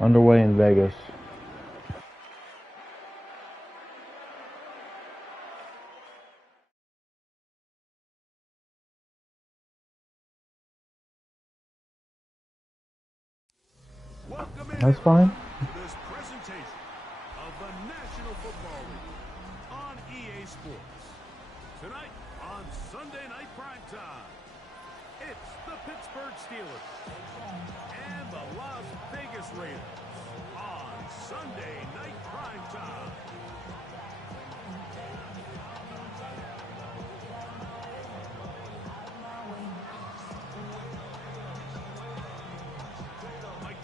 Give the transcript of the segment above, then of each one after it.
Underway in Vegas. That's fine. This presentation of the National Football League on EA Sports. Tonight on Sunday Night Primetime, it's the Pittsburgh Steelers and the Las Vegas Raiders on Sunday Night Primetime.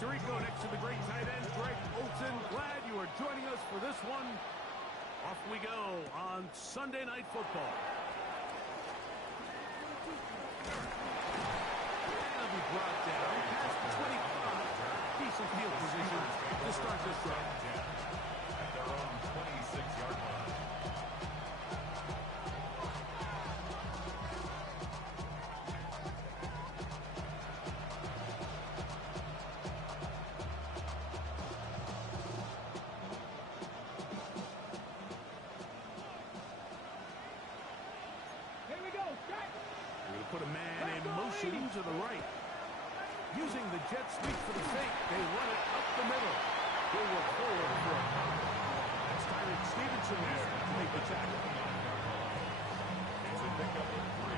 Tirico next to the great tight end, Greg Olsen. Glad you are joining us for this one. Off we go on Sunday Night Football. And we brought down past the 25. Decent field position to start this drive. At their own 26-yard line. Put a man in motion to the right. Using the jet sweep for the fake, they run it up the middle. He'll work forward for a pop. That's Tyreek Stevenson there to make the tackle. It's a pickup of 3.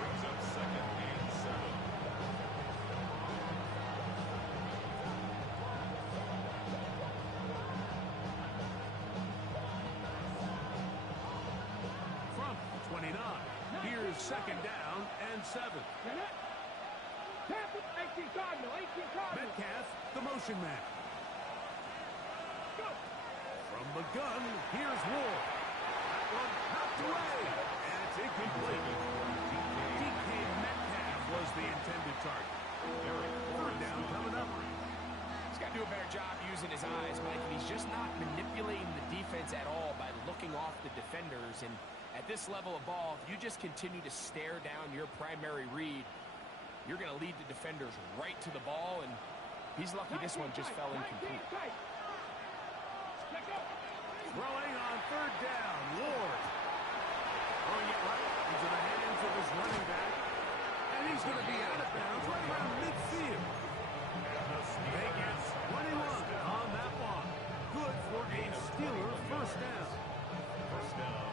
Brings up second and 7. From 29. Here's second down and 7. Metcalf, the motion man. From the gun, here's Ward. That one knocked away, and it's incomplete. DK Metcalf was the intended target. Third down coming up. He's got to do a better job using his eyes, Mike. He's just not manipulating the defense at all by looking off the defenders. And at this level of ball, if you just continue to stare down your primary read, you're going to lead the defenders right to the ball, and he's lucky this one just fell incomplete. Throwing on third down, Ward. Throwing it right into the hands of his running back, and he's going to be out of bounds right around midfield. They get 21 on that one. Good for a Steeler first down.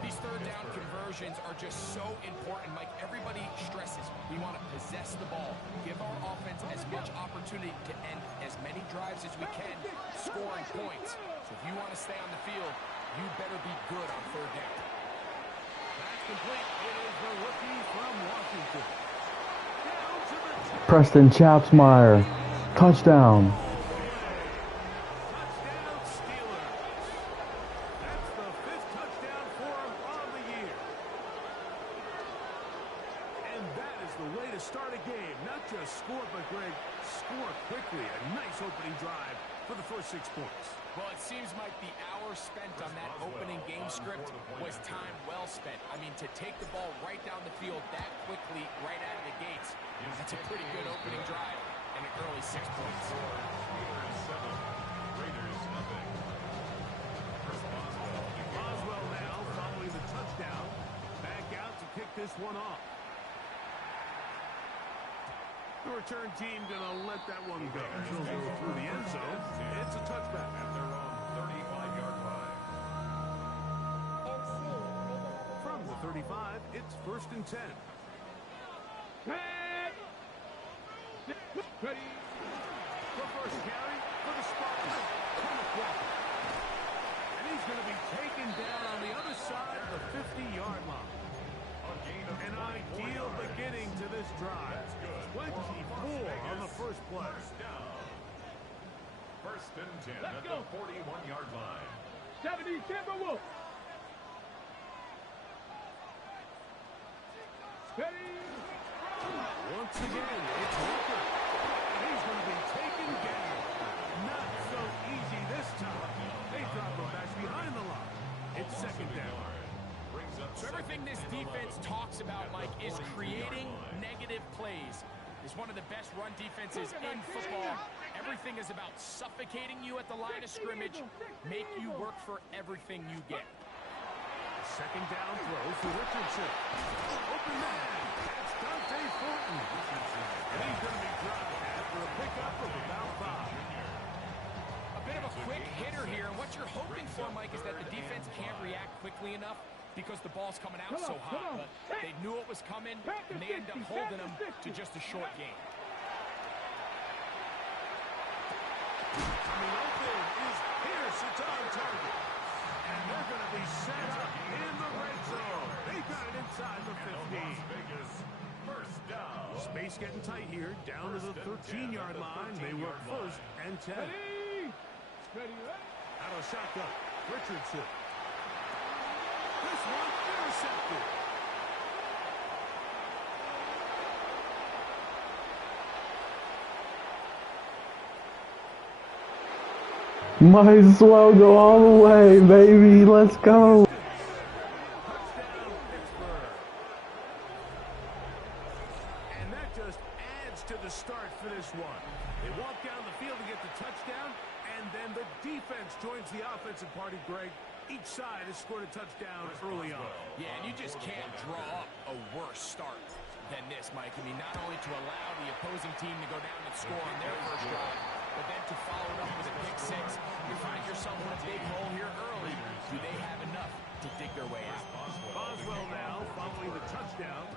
These third down conversions are just so important. Like everybody stresses, we want to possess the ball, give our offense as much opportunity to end as many drives as we can, scoring points. So if you want to stay on the field, you better be good on third down. That's complete. It is the rookie from Washington. Down to the Preston Chapsmeyer. Touchdown. Start a game, not just score, but Greg, score quickly. A nice opening drive for the first 6 points. Well, it seems like the hour spent on that opening game script was time well spent. I mean, to take the ball right down the field that quickly, right out of the gates, that's a pretty good opening drive and an early 6 points. Boswell now following the touchdown. Back out to kick this one off. The return team going to let that one go. She'll go through the end zone. It's a touchback at their own 35-yard line. From the 35, it's 1st and 10. Ready. The first carry for the Spartans. And he's going to be taken down on the other side of the 50-yard line. An ideal beginning to this drive. 24 on the first play. 1st and 10 at the 41-yard line. 70 Timberwolves. Once again, it's Walker. And he's going to be taken down. Not so easy this time. They drop him back behind the line. It's 2nd down. So everything this defense talks about, Mike, is creating negative plays. is one of the best run defenses in football. Everything is about suffocating you at the line of scrimmage, make you work for everything you get. Second down throw for Richardson. Open man. That's Dante Fortin. And he's going to be dropped after a pickup of about 5. A bit of a quick hitter here. And what you're hoping for, Mike, is that the defense can't react quickly enough because the ball's coming out so hot. But they knew it was coming, and they end up holding them to just a short game. Coming open is Pierce. It's on target. And they're going to be set up in the red zone. They got it inside the 15. First down. Space getting tight here. Down to the 13-yard line. They work first and 10. Out of shotgun. Richardson. This one intercepted. Might as well go all the way, baby. Let's go. Touchdown, Pittsburgh. And that just adds to the start for this one. They walk down the field to get the touchdown, and then the defense joins the offensive party, Greg. Each side has scored a touchdown early on. Yeah, and you just can't draw up a worse start than this, Mike. I mean, not only to allow the opposing team to go down and score on their first drive, but then to follow it up with a pick six. You find yourself in a big hole here early. Do they have enough to dig their way out? Boswell now following the touchdown.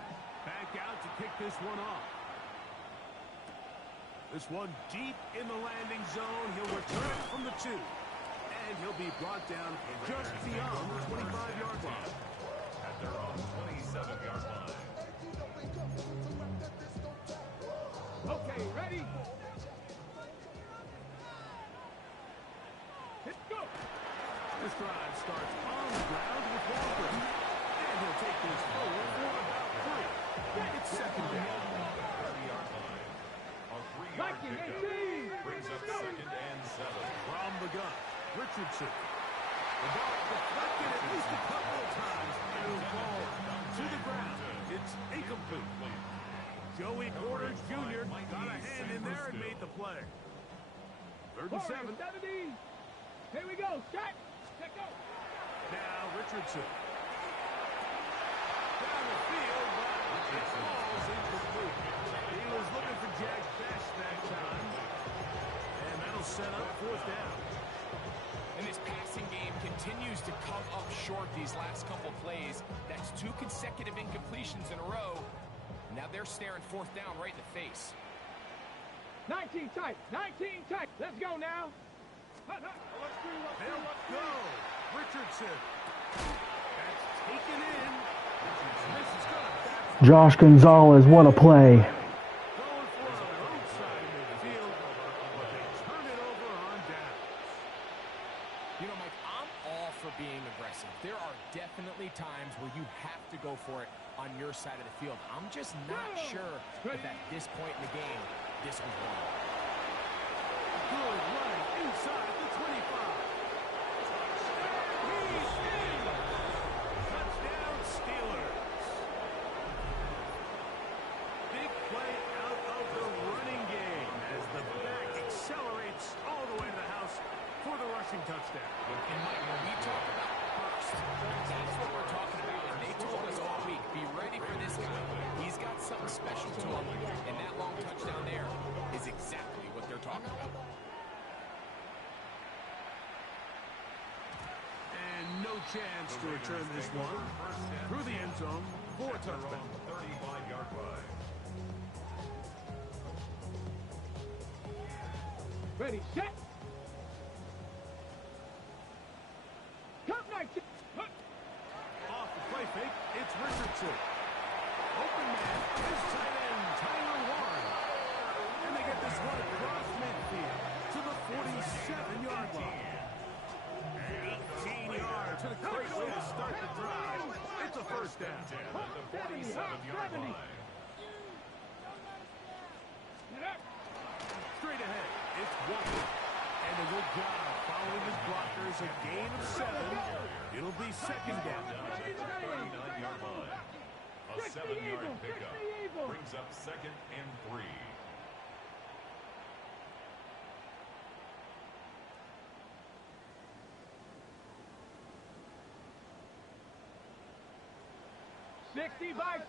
Back out to kick this one off. This one deep in the landing zone. He'll return it from the 2. And he'll be brought down just beyond the 25-yard line. At their own 27-yard line. Okay, ready? Let's go. This drive starts on the ground with Walker. And he'll take this forward for about 3. It's second down. 30-yard line. A 3-yard pickup brings up second and 7. From the gun, Richardson. The ball deflected at least a couple of times. And it'll fall to the ground. It's incomplete. Joey Porter Jr. got a hand in there and made the play. 37. 70. Here we go. Shot. Let go. Now Richardson. Down the field, but it falls incomplete. He was looking for Jack Best that time. And that'll set up fourth down. And this passing game continues to come up short these last couple plays. That's 2 consecutive incompletions in a row. Now they're staring fourth down right in the face. 19 tight. 19 tight. Let's go now. They'll go. Richardson. That's taken in. This is good. Josh Gonzalez, what a play. Going for the road side of midfield, but they turn it over on downs. You know, Mike, I'm all for being aggressive. There are definitely times where you have to go for it on your side of the field. I'm just not sure if at this point in the game, this was wrong. Good running inside the 25. He's in. Touchdown Steelers. Big play out of the running game as the back accelerates all the way to the house for the rushing touchdown. And Mike, when we talk about burst, that's what we're talking about. And they told us all week, be ready for this guy. He's got something special to him. And that long touchdown there is exactly what they're talking about. And no chance to return this one through the end zone for a touchdown. 35-yard line. Ready. Set. Come 19. Off the play fake, it's Richardson. Open man is tight end Tyler Warren. And they get this one across midfield to the 47-yard line. 18 yards. A great way to start the drive. It's a first down. At the 47-yard line. Straight ahead, it's Walker. And a good job following his blockers. A gain of 7. It'll be second down. At the 39-yard line. A 7-yard pickup. Brings up 2nd and 3.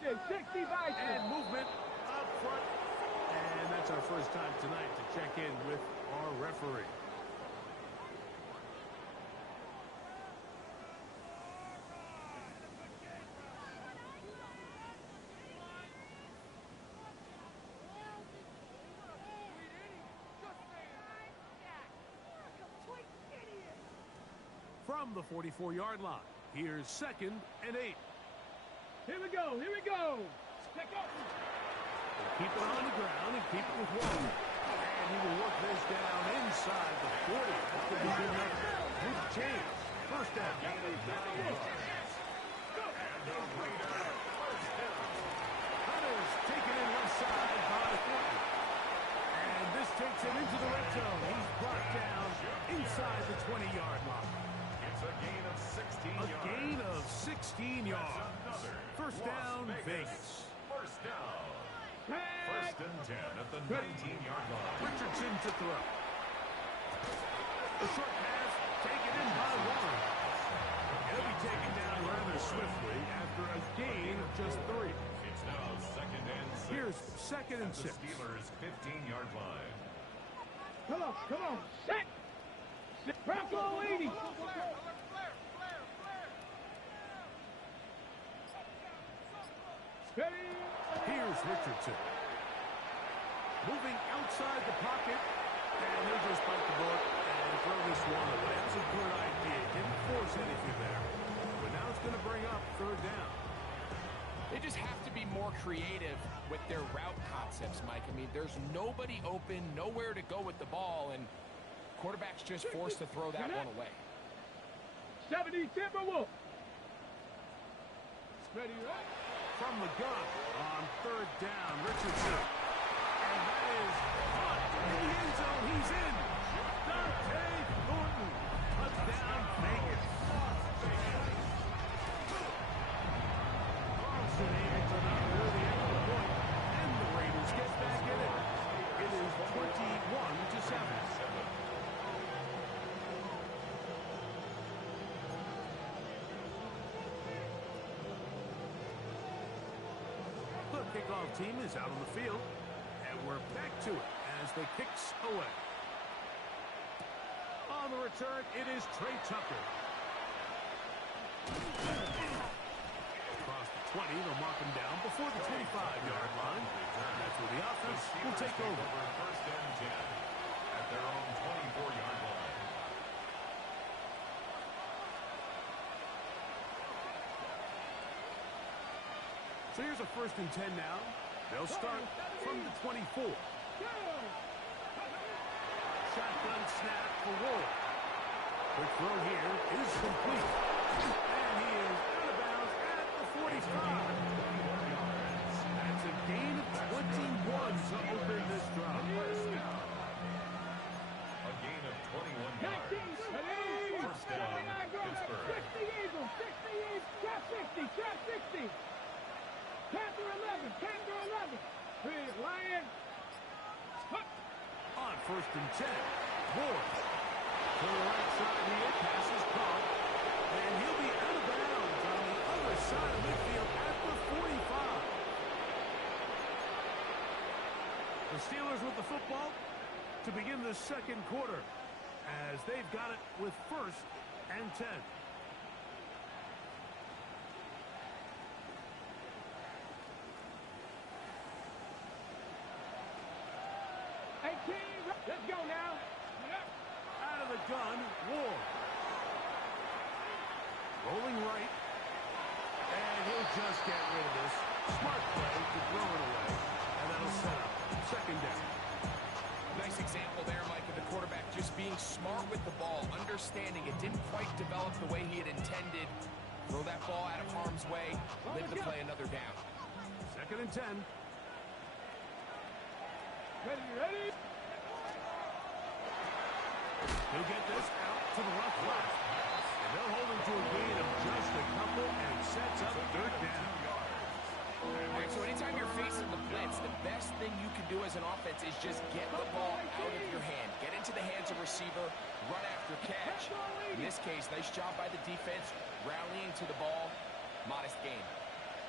And movement up front. And that's our first time tonight to check in with our referee. From the 44-yard line, here's 2nd and 8. Here we go. Pick up. Keep it on the ground and keep it with 1. And he will work this down inside the 40. That could be good enough. Good change. First down. Hunter's taken in left side by 40. And this takes him into the red zone. He's brought down inside the 20-yard line. It's a gain of 16 yards. A gain of 16 yards. First down, Vegas. First down. First and 10 at the 19-yard line. Richardson to throw. The short pass taken in by Warren. He'll be taken down rather swiftly after a gain of just 3. It's now 2nd and 6. Here's 2nd and 6. The Steelers' 15-yard line. Come on. Set. Bronco 80. Here's Richardson. Moving outside the pocket. And he'll just bite the bullet and throw this one away. That's a good idea. Didn't force anything there. But now it's going to bring up 3rd down. They just have to be more creative with their route concepts, Mike. I mean, there's nobody open, nowhere to go with the ball, and quarterback's just forced to throw that one away. 70 Timberwolf. Ready, right? From the gun on 3rd down, Richardson. And that is caught in the end zone. He's in. Dante Thornton. Touchdown, Vegas. Carlson aiming for not near the end of the point. And the Raiders get back in it. It is 21-7. Kickoff team is out on the field, and we're back to it as the kicks away. On the return, it is Trey Tucker. Across the 20, they'll mark him down before the 25-yard line. And that's where the offense will take over. First and 10 at their own 24-yard line. So here's a 1st and 10 now. They'll start from the 24. Shotgun snap for Ward. Quick throw here is complete. And he is out of bounds at the 45. That's a gain of 21 to open this drive. A gain of 21 yards. First down, Pittsburgh. 60 Eagles. Trap 60. Panther 11. Lion. On 1st and 10, Ward. To the right side here, pass is caught. And he'll be out of bounds on the other side of midfield at the 45. The Steelers with the football to begin the 2nd quarter as they've got it with 1st and 10. Let's go now. Out of the gun, Ward. Rolling right. And he'll just get rid of this. Smart play to throw it away. And that'll set up 2nd down. Nice example there, Mike, of the quarterback just being smart with the ball, understanding it didn't quite develop the way he had intended. Throw that ball out of harm's way, live to play another down. 2nd and 10. Ready? He'll get this out to the left. And they'll hold him to a gain of just a couple and sets up 3rd down. is just get the ball out of your hand. Get into the hands of receiver, run after catch. In this case, nice job by the defense, rallying to the ball. Modest gain.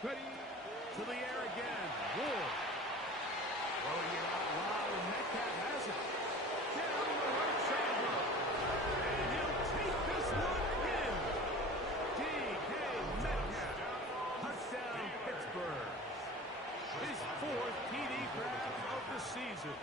Ready. To the air again. Ward. Throwing it out loud, and Metcalf has it. Down the right sideline. And he'll take this one in. D.K. Metcalf. Touchdown, Pittsburgh. His 4th TD grab of the season.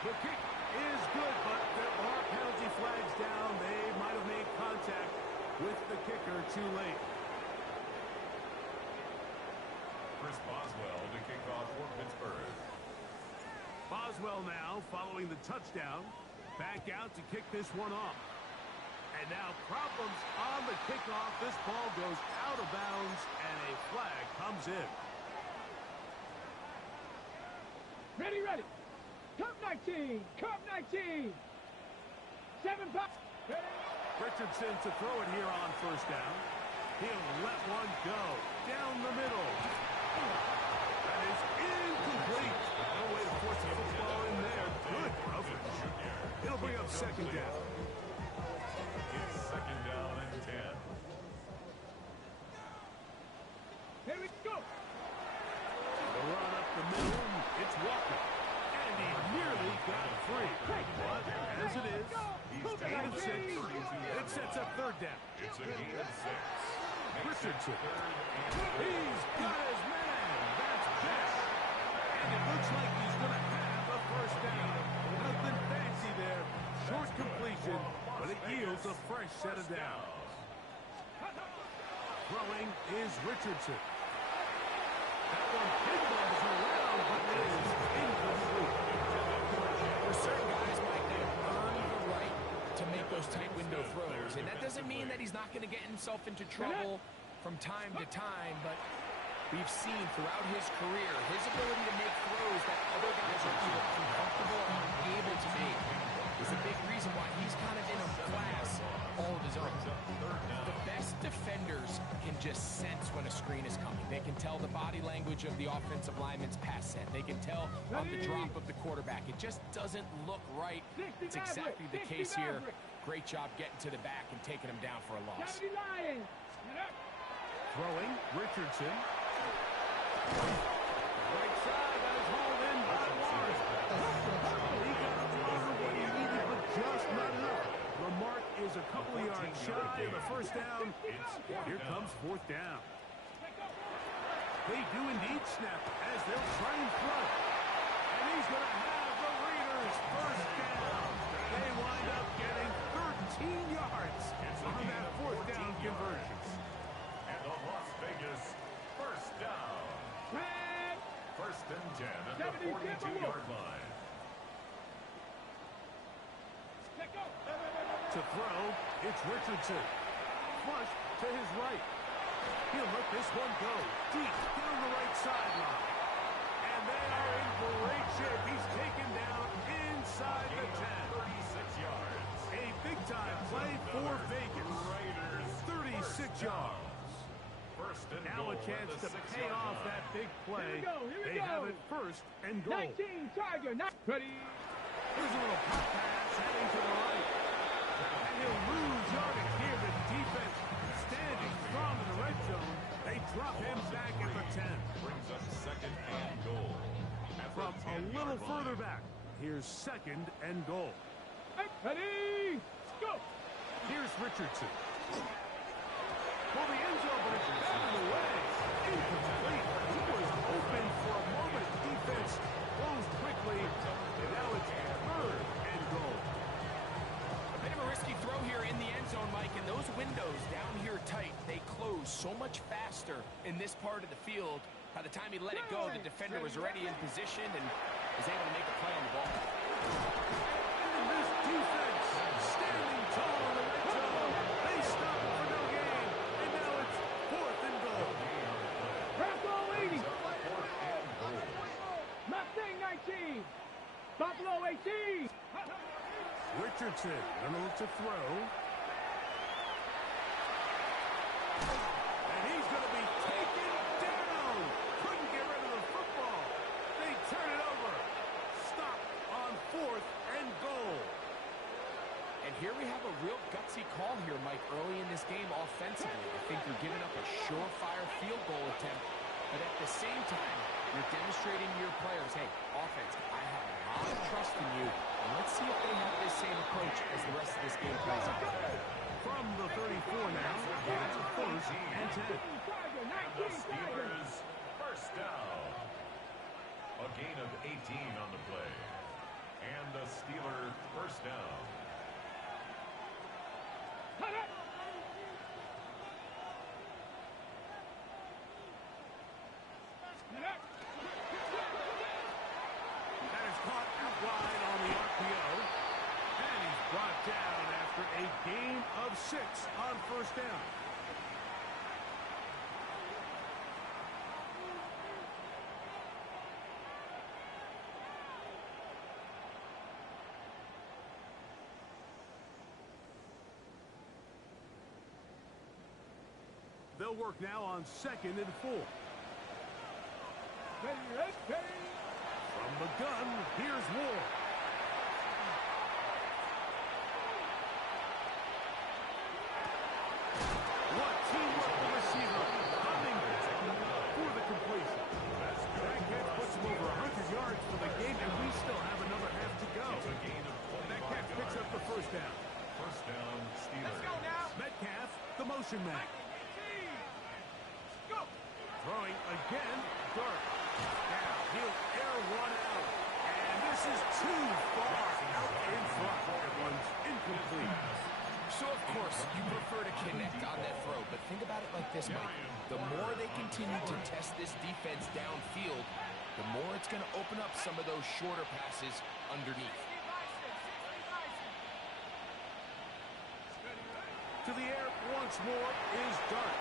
The kick is good, but there are penalty flags down. They might have made contact with the kicker too late. Chris Boswell to kick off for Pittsburgh. Boswell now following the touchdown. Back out to kick this one off. And now problems on the kickoff. This ball goes out of bounds, and a flag comes in. Ready, ready. Cup 19. Cup 19. 7 pounds. Richardson to throw it here on first down. He'll let one go down the middle. That is incomplete. No way to force the football in there. Good coverage. It'll bring up second down. It's second down and 10. Here we go. The run up the middle. It's Walker. And he nearly got free. But as it is, he's 8 of 6. It sets up third down. It's a gain of 6. Richardson. He's got his man. That's big. And it looks like he's going to have a first down. Nothing fancy there. Short completion, but it yields a fresh set of downs. Throwing is Richardson. That one pinballs around, but it is incomplete. For certain guys, Mike, they have earned the right to make those tight window throws. And that doesn't mean that he's not going to get himself into trouble from time to time, but we've seen throughout his career his ability to make throws that other guys are either uncomfortable or unable to make is a big reason why he's kind of in a class all of his own. The best defenders can just sense when a screen is coming. They can tell the body language of the offensive lineman's pass set. They can tell on the drop of the quarterback. It just doesn't look right. It's exactly the case here. Great job getting to the back and taking him down for a loss. Throwing, Richardson. Right side, that is hauled in by Warren. He got a blocker what he needed, but just not enough. The mark is a couple of yards shy of the first down. Here comes fourth down. They do indeed snap as they'll try and throw. And he's going to have the Raiders first down. They wind up getting 13 yards on that fourth down conversion. And the Las Vegas first down. First and 10 at the 42-yard line. To throw, it's Richardson. Flush to his right. He'll let this one go deep down the right sideline. And they are in great shape. He's taken down inside the 10. 36 yards. A big-time play for Vegas. Raiders 36 yards. First and Now goal a chance at the to 6-yard pay off line. that big play. Here we They go. have it first and goal. 19 Tiger. Ready. Here's a little pop pass heading to the right. And he'll lose yardage here. The defense standing strong in the red zone. They drop him back at the 10. Brings up second and goal. At the From a 10-yard little line. further back, here's second and goal. Ready. Go. Here's Richardson. For the end zone, but it's batted away. Incomplete. He was open for a moment. Defense closed quickly. And now it's third and goal. A bit of a risky throw here in the end zone, Mike, and those windows down here tight, they close so much faster in this part of the field. By the time he let it go, the defender was already in position and was able to make a play on the ball. And this defense standing tall in the red zone. They stop for no gain. And now it's fourth and goal. Bravo 80. Mustang 19. Buffalo 18. Richardson, gonna look to throw. And he's gonna be taken down. Couldn't get rid here we have a real gutsy call here, Mike, early in this game offensively. I think you're giving up a surefire field goal attempt, but at the same time, you're demonstrating to your players, hey, offense, I have a lot of trust in you, and let's see if they have this same approach as the rest of this game plays out. From the 34 now, it's first and 10. And the Steelers first down. A gain of 18 on the play. And the Steelers first down. That is caught out wide on the RPO. And he's brought down after a gain of 6 on first down. They'll work now on 2nd and 4. From the gun, here's Ward. What teamwork the receiver. Hunting for the completion. That catch puts him over 100 yards for the game, and we still have another half to go. It's a gain of 25 That catch picks up the first down. First down, Steelers. Let's go now. Metcalf, the motion man. Go. Throwing again, Dart. Now he'll air one out. And this is too far out in front. That one's incomplete. So, of course, you prefer to connect on that throw, but think about it like this, Mike. The more they continue to test this defense downfield, the more it's going to open up some of those shorter passes underneath. To the air once more is Dart.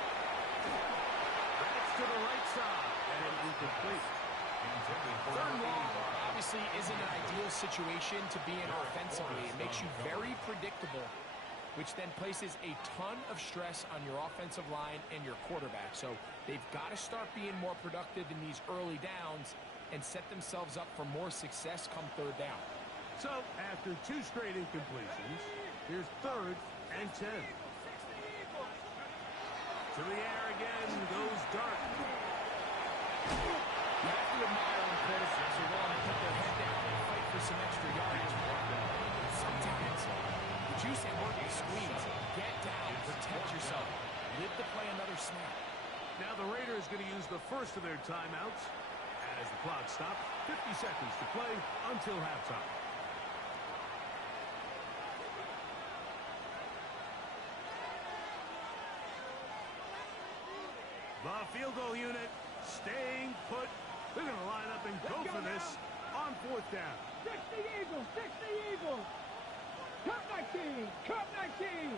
That's to the right side. And incomplete. Third and long obviously isn't an ideal situation to be in offensively. It makes you very predictable, which then places a ton of stress on your offensive line and your quarterback. So they've got to start being more productive in these early downs and set themselves up for more success come third down. So after 2 straight incompletions, here's 3rd and 10. To the air again goes Dart. You have to admire when quarterbacks are willing to put their head down and fight for some extra yardage. Sometimes the juice ain't worth the squeeze. Get down, protect yourself, live to play another snap. Now the Raiders going to use the first of their timeouts as the clock stops. 50 seconds to play until halftime. The field goal unit staying put. They're going to line up and go for this on 4th down. 60 Eagles, 60 Eagles. Cup 19, Cup 19.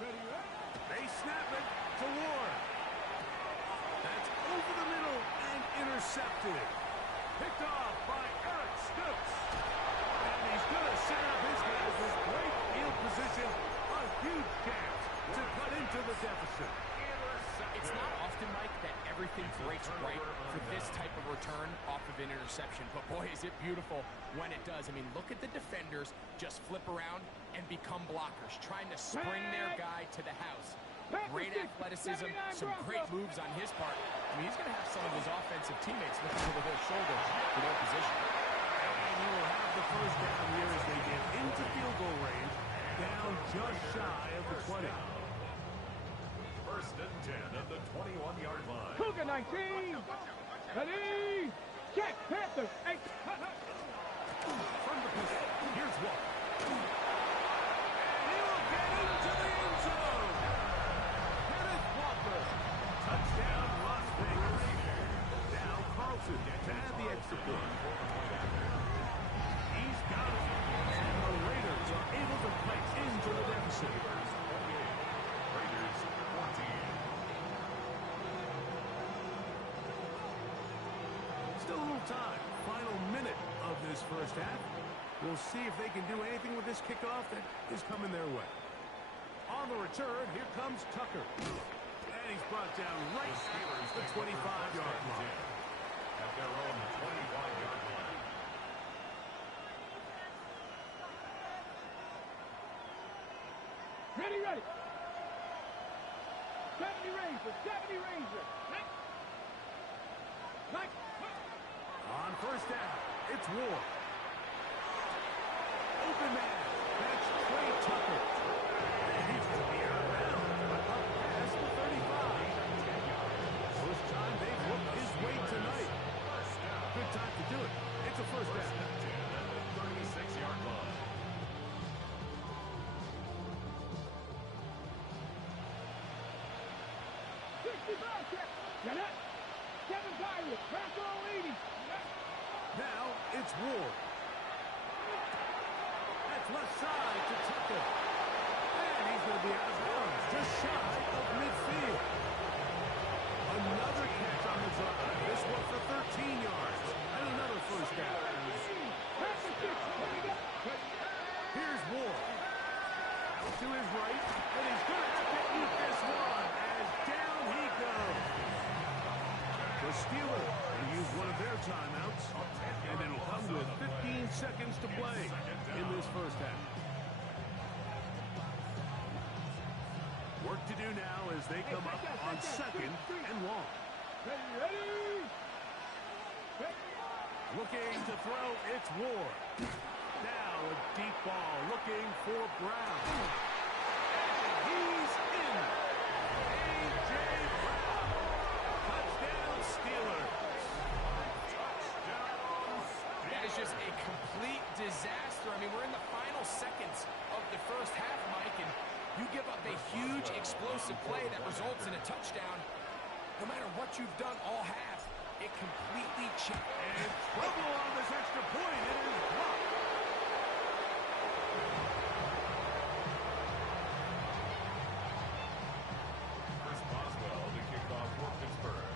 Ready, right? They snap it to Ward. That's over the middle and intercepted. Picked off by Eric Stokes. And he's going to set up his guys with great field position. A huge chance to cut into the deficit. It's not often, Mike, that everything breaks right for this type of return off of an interception. But, boy, is it beautiful when it does. I mean, look at the defenders just flip around and become blockers, trying to spring their guy to the house. Great athleticism, some great moves on his part. I mean, he's going to have some of his offensive teammates looking over their shoulder for their position. And he will have the first down here as they get into field goal range, down just shy of the 20. First and 10 at the 21-yard line. Cougar 19. Ready. Check. Panthers. 8. From the pistol, here's Walker. And he will get into the end zone. Kenneth Walker. Touchdown, Las Vegas. Now Carlson to add the extra point. He's got it. And the Raiders are able to cut into the deficit. Raiders 14. Still a little time. Final minute of this first half. We'll see if they can do anything with this kickoff that is coming their way. On the return, here comes Tucker. And he's brought down right at the 25-yard line. At their own 25-yard line. Ready, ready. 70 Ranger, 70 Ranger. Mike. On first down, it's Ward. Open man. That's Trey Tucker. And he's going to be out of bounds, but up past the 35. First time they've looked his way tonight. Good time to do it. It's a first down. 36-yard line. Get it? Kevin Byron, back all 80. Now it's Ward. That's left side to Tucker. And he's going to be out of bounds, just shy of midfield. Another catch on the drive. This one for 13 yards. And another first down. Here's Ward. Out to his right. And he's going to have to eat this one as down he goes. The Steelers will use one of their timeouts. And it'll come with 15 seconds to play in this first half. Work to do now as they come up on second and long. Ready? Looking to throw, it's Ward. Now a deep ball looking for Brown. And he's in. A.J. Brown. Touchdown Steelers. That is just a complete disaster. I mean, we're in the final seconds of the first half, Mike, and you give up a huge explosive play that results in a touchdown. No matter what you've done all half, it completely changed. And trouble on this extra point. It is blocked. Chris Boswell to kick off for Pittsburgh.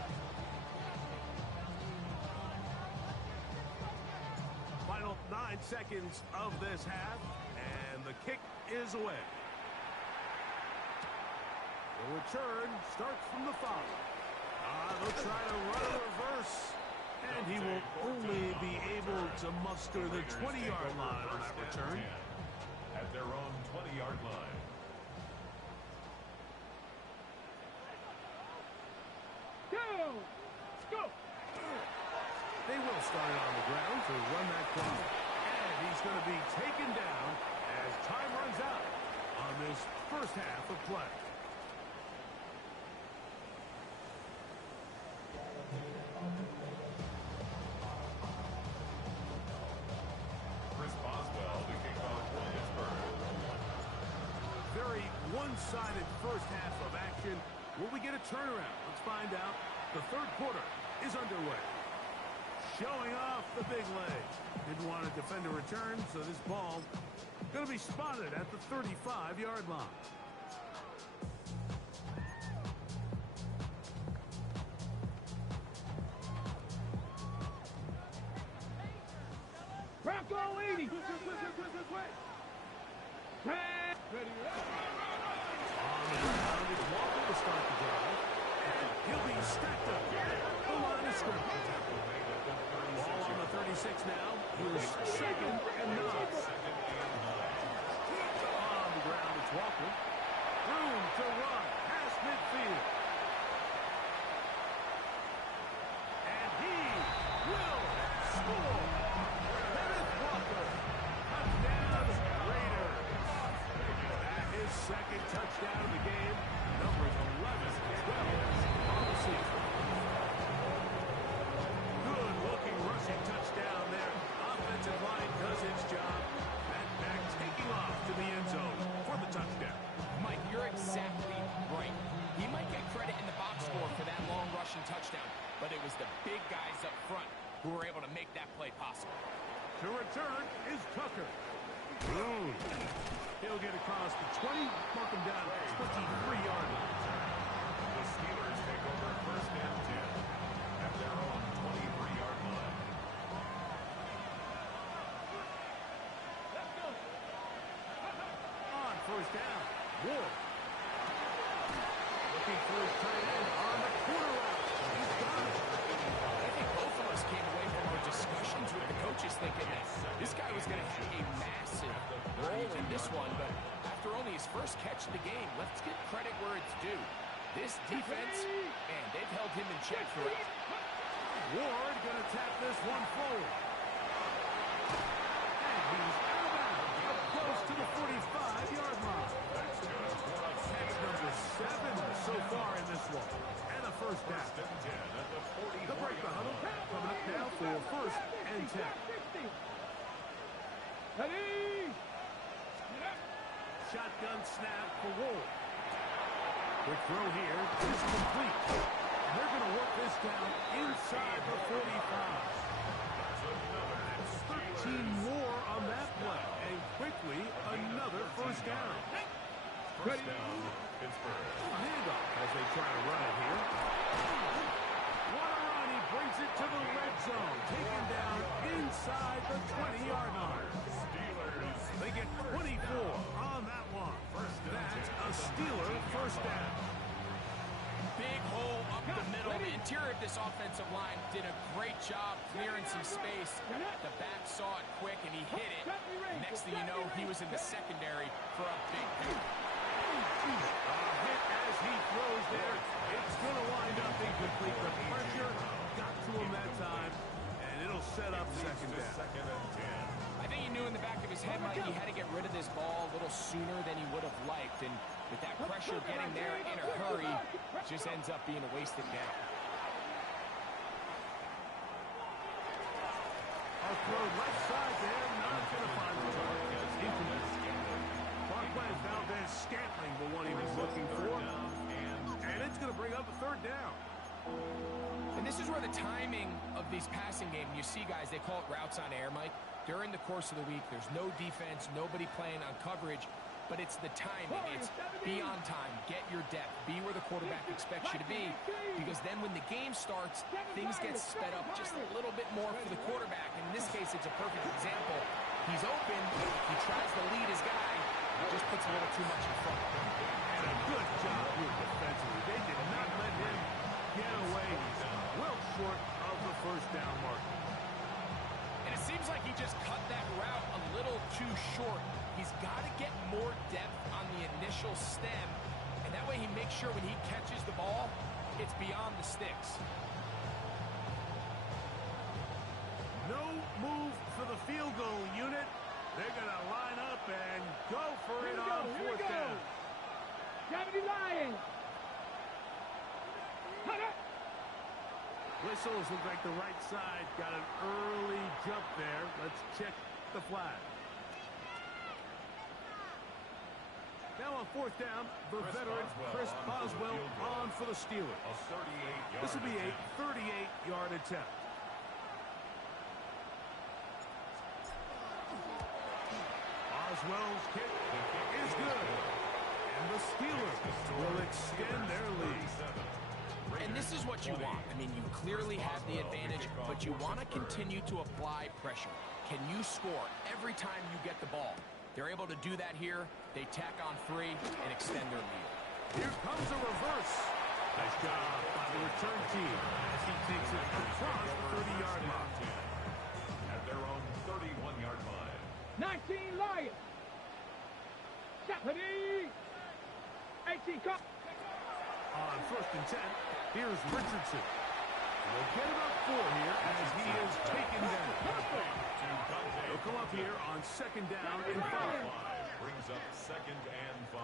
Final 9 seconds of this half, and the kick is away. The return starts from the 5. They'll try to run a reverse, and he will only be able to muster the 20-yard line on that return. At their own 20-yard line. Go! They will start it on the ground to run that clock, and he's going to be taken down as time runs out on this first half of play. Chris Boswell to kick off for Pittsburgh. Very one-sided first half of action. Will we get a turnaround? Let's find out. The third quarter is underway. Showing off the big leg. Didn't want to defend a return, so this ball going to be spotted at the 35-yard line. Back all 80. Quick. Ready? On the ground, it's Walker to start the drive. And he'll be stacked up. The line is scrimmage. Ball on the 36 now. Here's second and 9. On the ground, it's Walker. Room to run past midfield. And he will score. Kenneth Walker. Touchdown, Raiders. His second touchdown of the game. Numbers 11, 12 on the season. Good-looking rushing touchdown there. Offensive line does its job. And back taking off to the end zone for the touchdown. Mike, you're exactly right. He might get credit in the box score for that long rushing touchdown, but it was the big guys up front who were able to make that play possible. To return is Tucker. Boom. He'll get across the 20, mark him down at 23-yard line. The Steelers take over first and 10 at their own 23-yard line. On first down, Ward. Looking for his tight end on the corner route. He's got it. I think both of us came away from our discussions with the coaches thinking that this guy was going to have a massive role in this one, but after only his first catch of the game. Let's give credit where it's due. This defense, and they've held him in check for it. Ward going to tap this one forward. And he's out of bounds, up close to the 45-yard line. That's number 7 so far in this one. And a first down. The break the huddle coming up now for first and 10. Ready? Shotgun snap for Ward. Quick throw here is complete. And they're going to work this down inside the 45. That's 13 more on that play. And quickly, another first down. First down, Pittsburgh. A handoff as they try to run it here. What a run. He brings it to the red zone. Taken down inside the 20-yard line. They get 24 on that one. That's a Steeler first down. Big hole up the middle. The interior of this offensive line did a great job clearing some space. The back saw it quick, and he hit it. Next thing you know, he was in the secondary for a big hit. A hit as he throws there. It's going to wind up incomplete. The pressure got to him that time, and it'll set up second down. Second and 10. I think he knew in the back of his head, Mike, he had to get rid of this ball a little sooner than he would have liked. And with that pressure getting there in a hurry, it just ends up being a wasted down. A throw left side there, not going to find the target. Clock plans Valdez-Scantling, the one he was looking for. And it's going to bring up a third down. And this is where the timing of these passing games, you see, guys, they call it routes on air, Mike. During the course of the week, there's no defense, nobody playing on coverage, but it's the timing. It's be on time, get your depth, be where the quarterback expects you to be, because then when the game starts, things get sped up just a little bit more for the quarterback. And in this case, it's a perfect example. He's open, he tries to lead his guy, just puts a little too much in front. And a good job here defensively. They did not let him get away. Well short of the first down mark. And it seems like he just cut that route a little too short. He's got to get more depth on the initial stem, and that way he makes sure when he catches the ball, it's beyond the sticks. No move for the field goal unit. They're going to line up and go for it on fourth down. Gravity Lions. Whistles look like the right side. Got an early jump there. Let's check the flag. Now on fourth down, the veteran Chris Boswell on for the Steelers. This will be a 38-yard attempt. Boswell's kick is good. And the Steelers will extend their lead. And this is what you want. I mean, you clearly have the advantage, but you want to continue to apply pressure. Can you score every time you get the ball? They're able to do that here. They tack on 3 and extend their lead. Here comes a reverse. Nice job by the return team as he takes it across the 30-yard line. At their own 31-yard line. 19 Lions. Ready? 18 Cup. On first and 10, here's Richardson. We'll get about 4 here as he is taken down. He'll come up here on second down and 5. Brings up second and 5.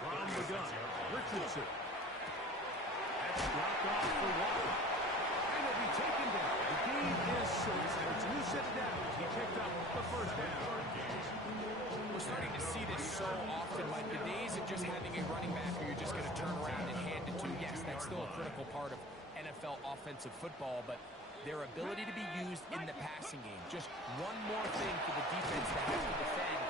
From the gun, Richardson. That's dropped off for Walker. And he'll be taken down. The game is 6, and it's a new set of downs. He picked up the first down. We're starting to see this so often, like the days of just having a running back who you're just going to turn around and hand it to. Yes, that's still a critical part of NFL offensive football, but their ability to be used in the passing game. Just one more thing for the defense to have to defend.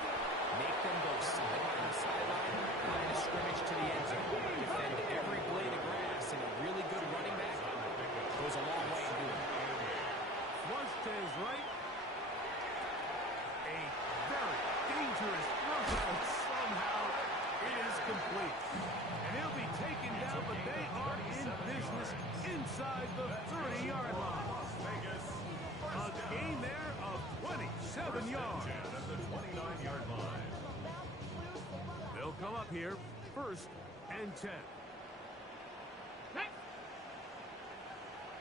Make them go sideline to sideline, line of scrimmage to the end zone. Defend every blade of grass, and a really good running back goes a long way in doing it. Flush to his right. A very dangerous run, but somehow it is complete. And he'll be taken down, but they are in business inside the 30-yard line. A gain there of 27 yards. At the 29-yard line. up here. 1st and 10.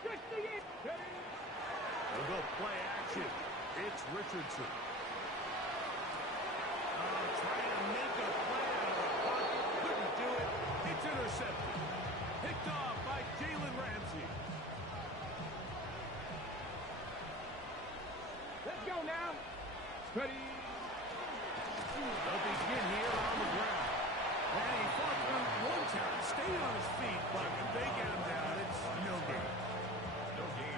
68. They'll go play action. It's Richardson. Trying to make a play out of the punt. Couldn't do it. It's intercepted. Picked off by Jalen Ramsey. Let's go now. Ready. They'll begin here on the ground. And he fought through one turn, stayed on his feet, but if they get him down, it's no gain.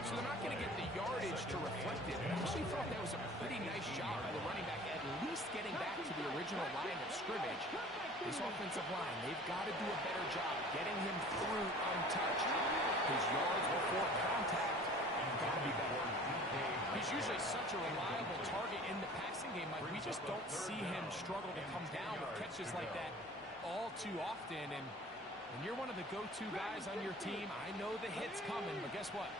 So they're not going to get the yardage to reflect it. I actually thought that was a pretty nice job by the running back, at least getting back to the original line of scrimmage. This offensive line, they've got to do a better job getting him through untouched. His yards before contact got to be better. He's usually such a reliable target in the passing game. Like, we just don't see him struggle to come down with catches like that all too often. And when you're one of the go-to guys on your team, I know the hit's coming, but guess what?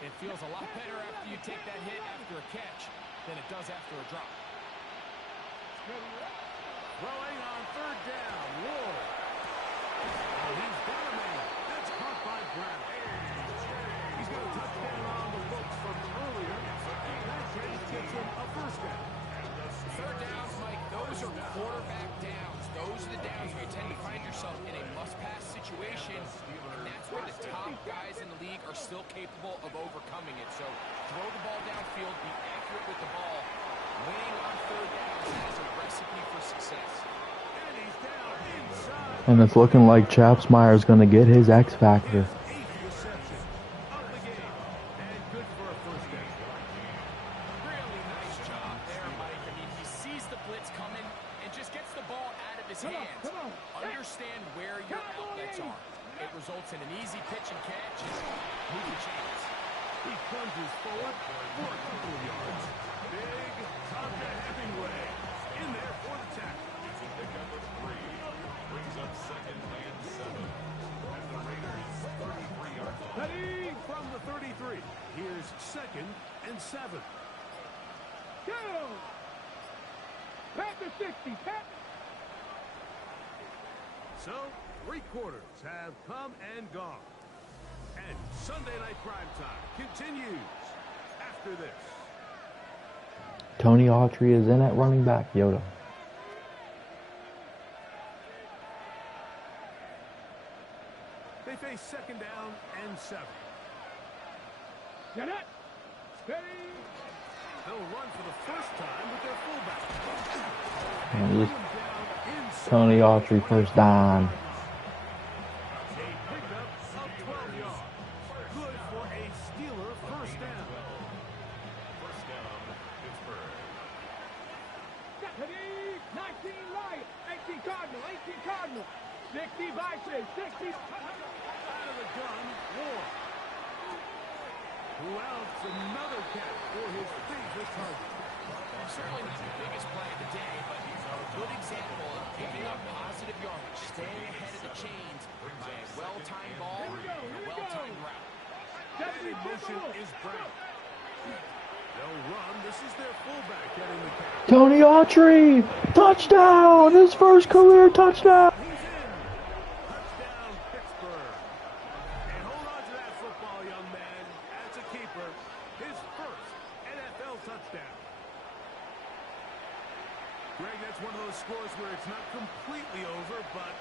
It feels a lot better after you take that hit after a catch than it does after a drop. Throwing on 3rd down. Ward. Oh, he's got a man. That's caught by Brown. He's got a touchdown on the books from earlier. That change gets him a 1st down. 3rd downs, Mike, those are quarterback downs. Those are the downs where you tend to find yourself in a must-pass situation, and that's where the top guys in the league are still capable of overcoming it. So throw the ball downfield, be accurate with the ball. Winning on 3rd downs is a recipe for success. And he's down inside. And it's looking like Chapsmeyer's going to get his X Factor. 8th reception of the game. And good for a 1st down. Really nice job there, Mike. I mean, he sees the blitz coming and just gets the ball out of his hands. Come on. Understand where your outlets are. It results in an easy pitch and catch and move the chains. He plunges forward for a couple of yards. Big Tonka Hemingway in there for the tackle. It's a pickup of 3. Brings up 2nd and 7. At the Raiders' 33-yard line. Ready from the 33. Here's 2nd and 7. Go. Pat the 60. Pat. So, 3 quarters have come and gone. And Sunday Night Primetime continues after this. Tony Autry is in at running back, Yoda. They face 2nd down and 7. Get it. Steady. They'll run for the first time with their fullback. And just Down inside. Tony Autry 1st down. A pickup of 12 yards. Good for a Steeler 1st down. 1st down, Pittsburgh. Ready. 19 right. 18 Cardinal. 18 Cardinal. 60 Vices. 60. Out of the gun, Ward. Who else? Another catch for his favorite target. Certainly not the biggest play of the day, but he's a good example of picking up positive yardage, staying ahead of the chains by a well-timed ball and a well-timed route. And in motion is Brown. They'll run. This is their fullback getting the catch. Tony Autry! Touchdown! His 1st career touchdown! He's in. Touchdown, Pittsburgh. And hold on to that football, young man. As a keeper, his 1st NFL touchdown. Greg, that's one of those scores where it's not completely over, but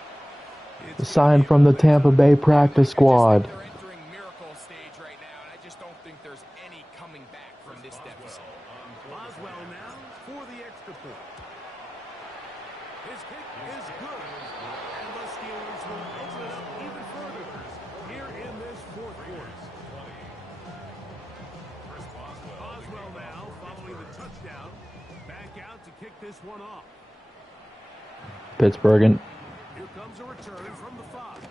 it's Signed from the Tampa Bay practice squad. They're entering miracle stage right now, and I just don't think there's any coming back from this deficit. Boswell now for the extra point. His kick is good. And the Steelers will open it up even further here in this 4th quarter. Boswell now following the touchdown. Back out to kick this one off. Pittsburgh and Here comes a return from the 5.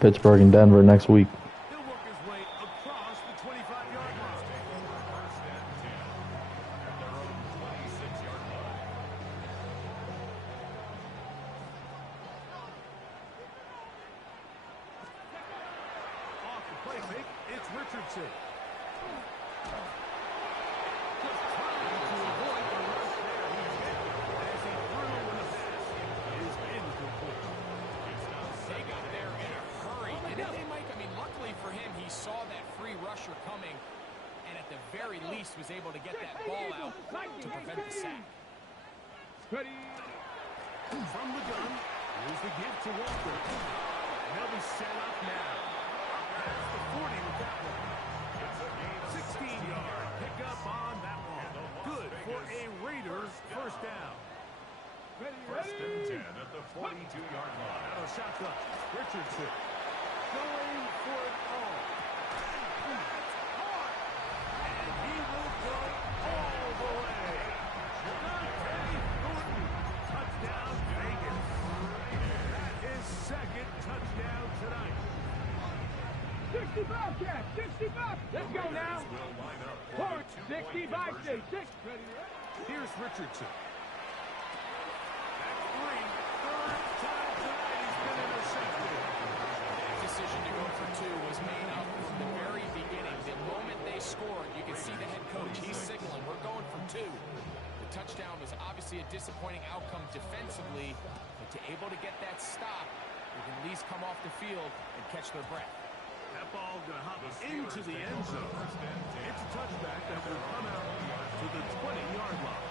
Pittsburgh and Denver next week. He'll work his way across the 25-yard line. 1st and 10. At their own 26-yard line. Off the play fake, it's Richardson. Just trying to avoid the rush there. He did as he threw when the pass is incomplete. least was able to get that ball out to prevent the sack. Ready. From the gun, here's the give to Walker. And they'll be set up now. That's the 40 with that one. 16-yard pickup on that one. Good for a Raiders first down. Ready, First ready. and 10 at the 42-yard line. Now a shotgun. Richardson going for it all. That's hard. And he will go all the way. Touchdown Vegas. That is second touchdown tonight. 60 Bobcats, 60 Bob. Let's go now. Will line up for Forward, the two-point 65, conversion. 6. Ready, Here's Richardson. That's three. Third time tonight he's been intercepted. The decision to go for 2 was made up from the very beginning. The moment they scored, you can see the head coach. He's signaling, we're going for 2. The touchdown was obviously a disappointing outcome defensively, but to able to get that stop, they can at least come off the field and catch their breath. That ball going to hop into the end zone. It's a touchback that will come out to the 20-yard line.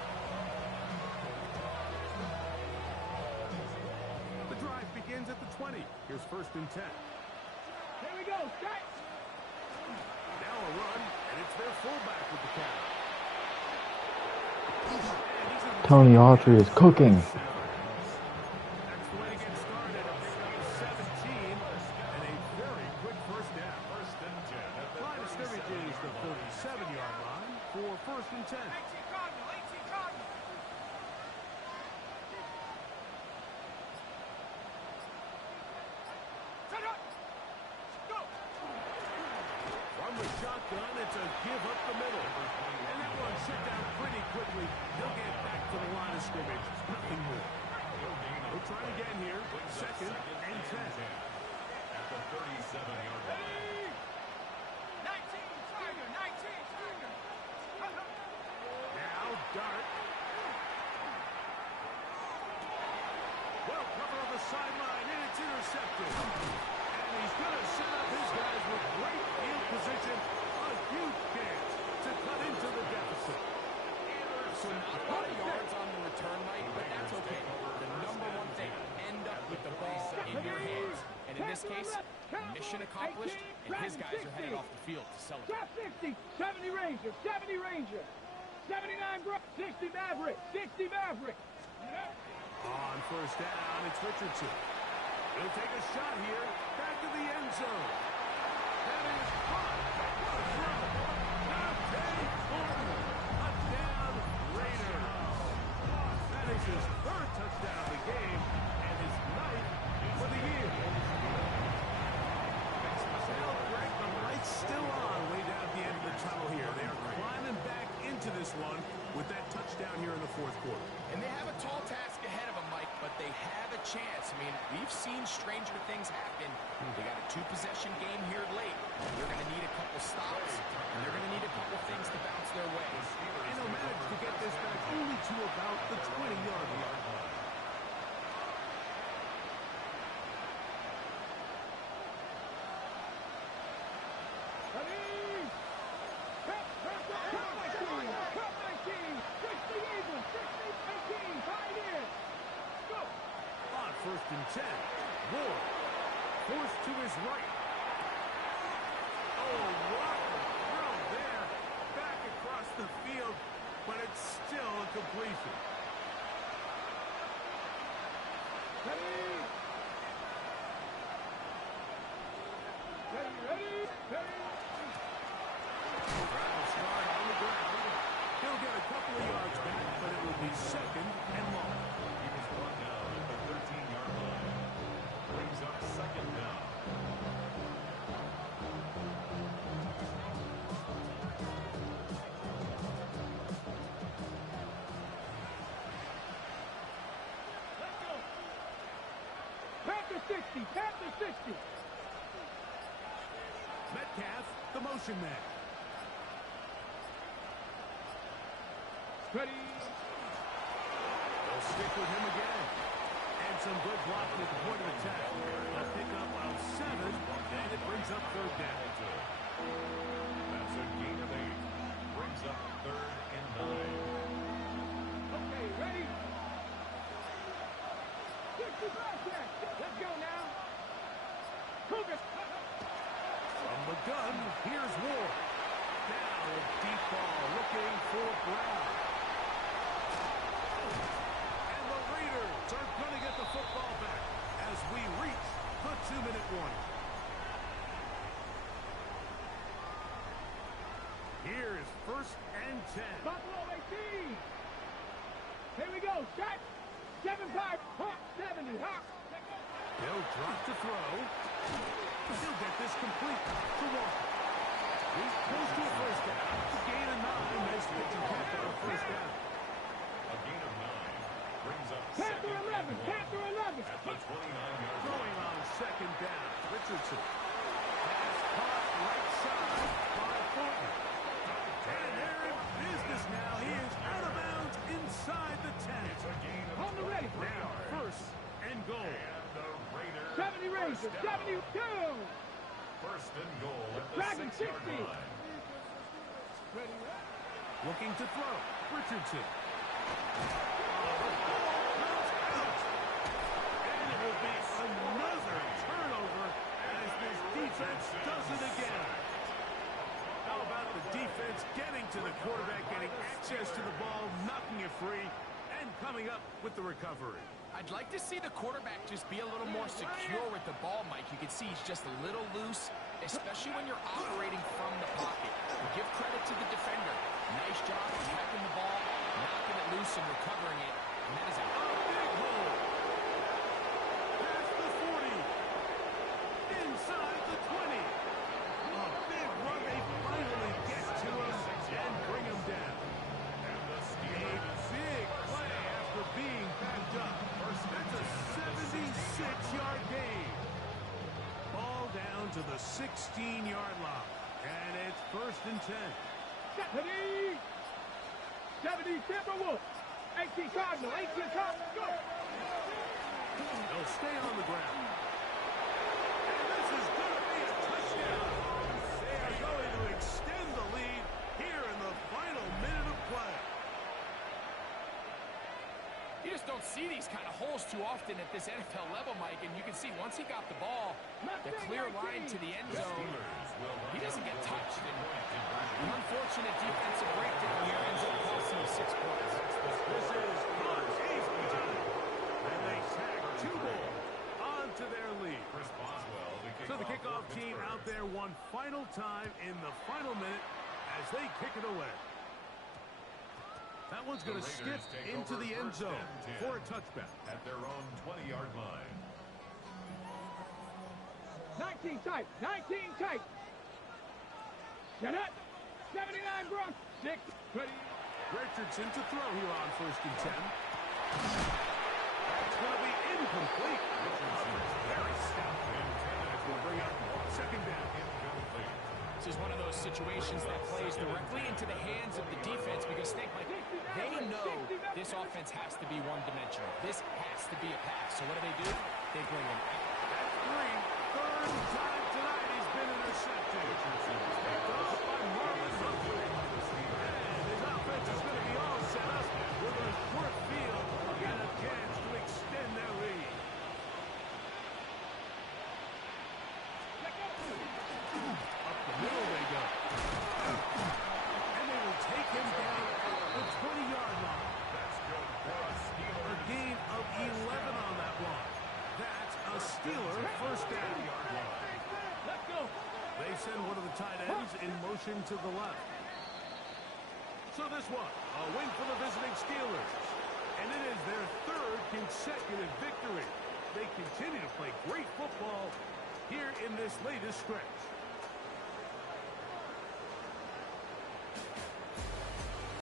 The drive begins at the 20. Here's first and 10. Here we go. Strike. Now a run, and it's their fullback with the catch. Tony Autry is cooking. That's the way to get started. A pickup of 17 and a very quick first down. First and 10 at the Line of scrimmage is the 37-yard line for first and 10. From the shotgun, it's a give up the middle. And that one shut down pretty quickly. They'll get back to the line of scrimmage. Nothing more. We'll try again here. Second and 10. at the 37-yard line. 19, Tiger, 19, Tiger. Now Dart. Well covered on the sideline, and it's intercepted. And he's going to set up his guys with great field position. A huge chance to cut into the deficit. So not a lot of yards on the return, Mike, but that's okay. The number one thing, end up with the ball in your hands. And in this case, mission accomplished, and his guys are headed off the field to celebrate. Drop 60, 70 Ranger, 70 Ranger. 79 Brook, 60 Maverick, 60 Maverick. On first down, it's Richardson. He'll take a shot here, back to the end zone. That is caught. What a throw. Dante Gordon. Touchdown, Raiders. That is his third touchdown of the game, and his ninth for the year. Well, Greg, the light's still on way down at the end of the tunnel here. They are climbing back into this one with that touchdown here in the fourth quarter. And they have a tall task ahead of them, Mike, but they have a chance. I mean, we've seen stranger things happen. They got a 2-possession game here late. They're going to need a couple stops, and they're going to need a couple things to bounce their way. And they'll manage to get this back only to about the 20-yard line. Ready? Cup 19, Cup 19, 60 Eagles, 60, 18, 5 in. Go. On first and 10, Ward forced to his right. Oh, what a throw there. Back across the field, but it's still a completion. Ready? Ready, ready, ready. Drive will start on the ground. He'll get a couple of yards back, but it will be second and long. He was brought down at the 13-yard line. Brings up second down. Let's go. Panther 60, Panther 60. Metcalf, the motion man. Ready? They'll stick with him again. And some good blocking at the point of attack. A pickup of 7, and it brings up third down. That's a gain of 8. brings up 3rd and 9. Okay, ready? 65 seconds. Let's go now. Cougars. From the gun, here's Ward. Now a deep ball looking for Brown. And the Raiders are going to get the football back as we reach the 2-minute warning. Here is 1st and 10. Buffalo 18. Here we go. Shot. 75. Hawk 70. Hawk. They'll drop to throw. He'll get this complete to Walker. He's close to a first down. Gain of 9. Nice pitching catch on first down. A gain of 9 brings up Panther 2nd 11. and 1 Panther 11. at the 29-yard line. Throwing on 2nd down. Richardson. Pass caught right side by Thornton. And they're in business now. He is out of bounds inside the 10. It's a gain of On the ready. 3 Now, yards. 1st and goal. And the Raiders 70 Rangers. first down. 72. 1st and goal at the Dragon 6-yard 60. line. Looking to throw. Richardson. And it will be another turnover as this defense does it again. How about the defense getting to the quarterback, getting access to the ball, knocking it free, and coming up with the recovery? I'd like to see the quarterback just be a little more secure with the ball, Mike. You can see he's just a little loose, especially when you're operating from the pocket. Give credit to the defender. Nice job protecting the ball, knocking it loose and recovering it. And that is a Big hole. Past the 40. Inside the 20. A big run. They finally get to him and bring him down. And the A Steelers big play after being backed up. That's a 76-yard gain. Ball down to the 16-yard line. And it's 1st and 10. 70. 70 Timberwolves. 18 Cardinal. 18 Cardinal. Go. They'll stay on the ground. And this is going to be a touchdown. They are going to extend the lead here in the final minute of play. You just don't see these kind of holes too often at this NFL level, Mike. And you can see once he got the ball, the clear line to the end zone, he doesn't get touched. And an unfortunate defensive breakdown here ends up costing him 6 points. This is not easy time. And they tag 2 more onto their lead. Chris Boswell, So the kickoff team out there one final time in the final minute as they kick it away. That one's going to skip into the end zone for a touchback. At their own 20-yard line. 19 tight. 19 tight. Get it. 79 Bronx. 6. Ready. Richardson to throw here on 1st and 10. That's going to be incomplete. Richardson is very stout. And 10 minutes will bring up 2nd down. Incomplete. This is one of those situations that plays directly into the hands of the defense because they know this offense has to be one-dimensional. This has to be a pass. So what do? They bring him out. That's 3rd time tonight he's been intercepted. Richardson is picked off by Marlon Humphrey. And his offense is going to be all set up with a short field and a chance to extend their lead. Up the middle they go. And they will take him down at the 20-yard line. That's good for a Steeler. A gain of 11 on that one. That's a Steeler 1st down. Let's go. They send one of the tight ends in motion to the left. So this one, a win for the visiting Steelers. And it is their 3rd consecutive victory. They continue to play great football here in this latest stretch.